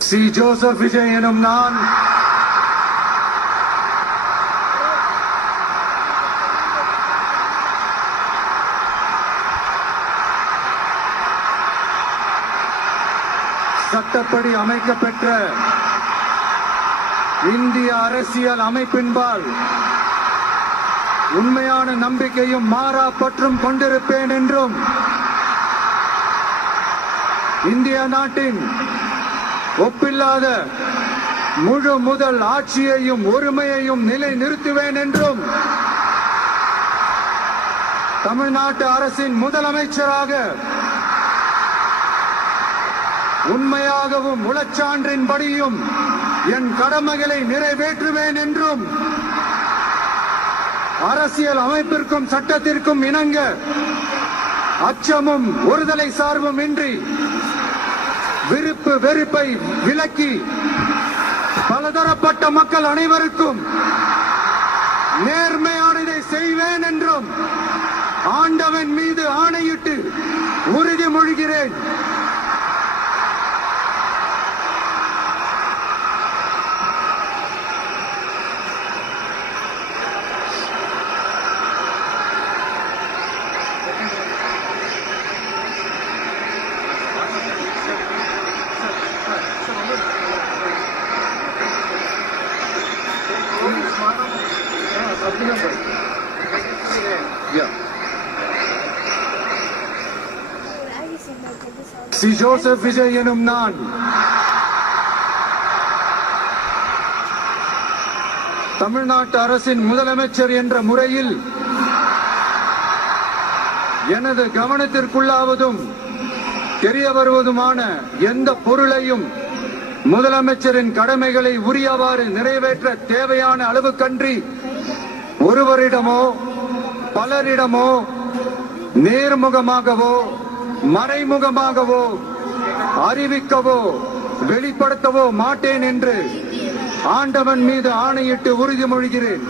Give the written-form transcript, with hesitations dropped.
C. Joseph Vijay எனும் நான் சட்டப்படி அமைக்கப்பெற்ற இந்திய அரசியல் அமைப்பின்பால் உண்மையான நம்பிக்கையும் மாறா பற்றும் கொண்டிருப்பேன் என்றும் இந்திய நாட்டின் ஒப்பில்லாத முழு முதல் ஆட்சியையும் ஒருமையையும் நிலை நிறுத்துவேன் என்றும் தமிழ்நாட்டு அரசின் முதலமைச்சராக உண்மையாகவும் உளச்சான்றின்படியும் என் கடமைகளை நிறைவேற்றுவேன் என்றும் அரசியல் அமைப்பிற்கும் சட்டத்திற்கும் இணங்க அச்சமும் ஒருதலை சார்பும் இன்றி விருப்பு வெறுப்பை விலக்கி பலதரப்பட்ட மக்கள் அனைவருக்கும் நேர்மையானதை செய்வேன் என்றும் ஆண்டவன் மீது ஆணையிட்டு உறுதிமொழிகிறேன். சி. ஜோசப் விஜய் எனும் நான் தமிழ்நாட்டு அரசின் முதலமைச்சர் என்ற முறையில் எனது கவனத்திற்குள்ளாவதும் தெரிய வருவதுமான எந்த பொருளையும் முதலமைச்சரின் கடமைகளை உரியவாறு நிறைவேற்ற தேவையான அளவுக்கன்றி ஒருவரிடமோ பலரிடமோ நேர்முகமாகவோ மறைமுகமாகவோ அறிவிக்கவோ வெளிப்படுத்தவோ மாட்டேன் என்று ஆண்டவன் மீது ஆணையிட்டு உறுதிமொழிகிறேன்.